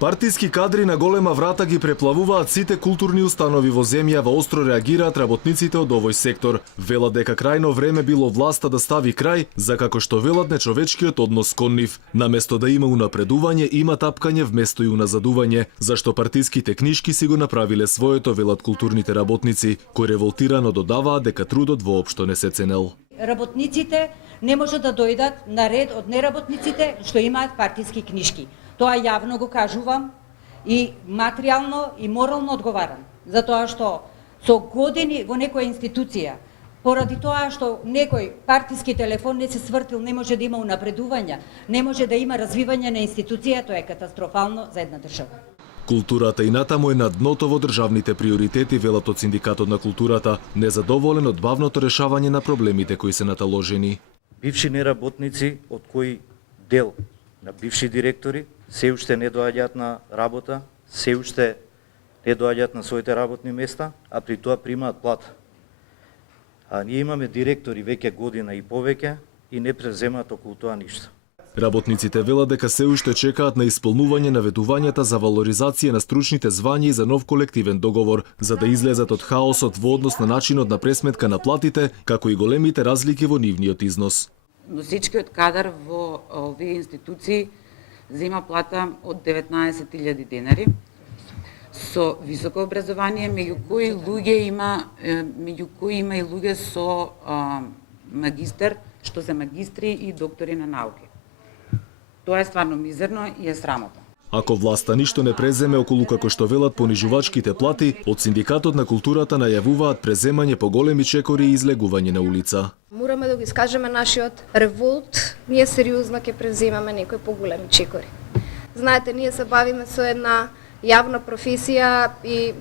Партиски кадри на голема врата ги преплавуваат сите културни установи во земјава, остро реагираат работниците од овој сектор. Велат дека крајно време било власта да стави крај за, како што велат, нечовечкиот однос кон нив. Наместо да има унапредување, има тапкање вместо и уназадување, зашто партиските книшки си го направиле своето, велат културните работници, кои револтирано додаваат дека трудот воопшто не се ценел. Работниците не може да дојдат на ред од неработниците што имаат партиски книшки. Тоа јавно го кажувам и материјално и морално одговарам. Затоа што со години во некоја институција, поради тоа што некој партиски телефон не се свртил, не може да има унапредување, не може да има развивање на институција, тоа е катастрофално за една држава. Културата и натаму е на дното во државните приоритети, велат од Синдикатот на културата, незадоволен од бавното решавање на проблемите кои се наталожени. Бивши неработници, од кои дел на бивши директори, се уште не доаѓаат на работа, се уште не доаѓаат на своите работни места, а при тоа примаат плата. А ние имаме директори веќе година и повеќе и не преземаат околу тоа ништо. Работниците велат дека се уште чекаат на исполнување на ветувањата за валоризација на стручните звања и за нов колективен договор, за да излезат од хаосот во однос на начинот на пресметка на платите, како и големите разлики во нивниот износ. Носичкиот кадар во овие институции зема плата од 19.000 денари со високо образование, меѓу кои има и луѓе со магистер, што се магистри и доктори на науки. Тоа е стварно мизерно и е срамотно. Ако власта ништо не преземе околу, како што велат, понижувачките плати, од Синдикатот на културата најавуваат преземање по големи чекори и излегување на улица. Мораме да го искажеме нашиот револт, ние сериозно ќе преземаме некои поголеми чекори. Знаете, ние се бавиме со една јавна професија и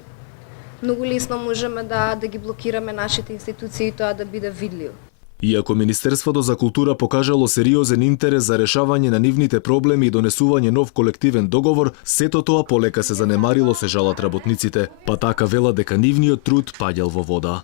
многу лесно можеме да ги блокираме нашите институции и тоа да биде видливо. Иако Министерството за култура покажало сериозен интерес за решавање на нивните проблеми и донесување нов колективен договор, сето тоа полека се занемарило, се жалат работниците, па така велат дека нивниот труд паѓал во вода.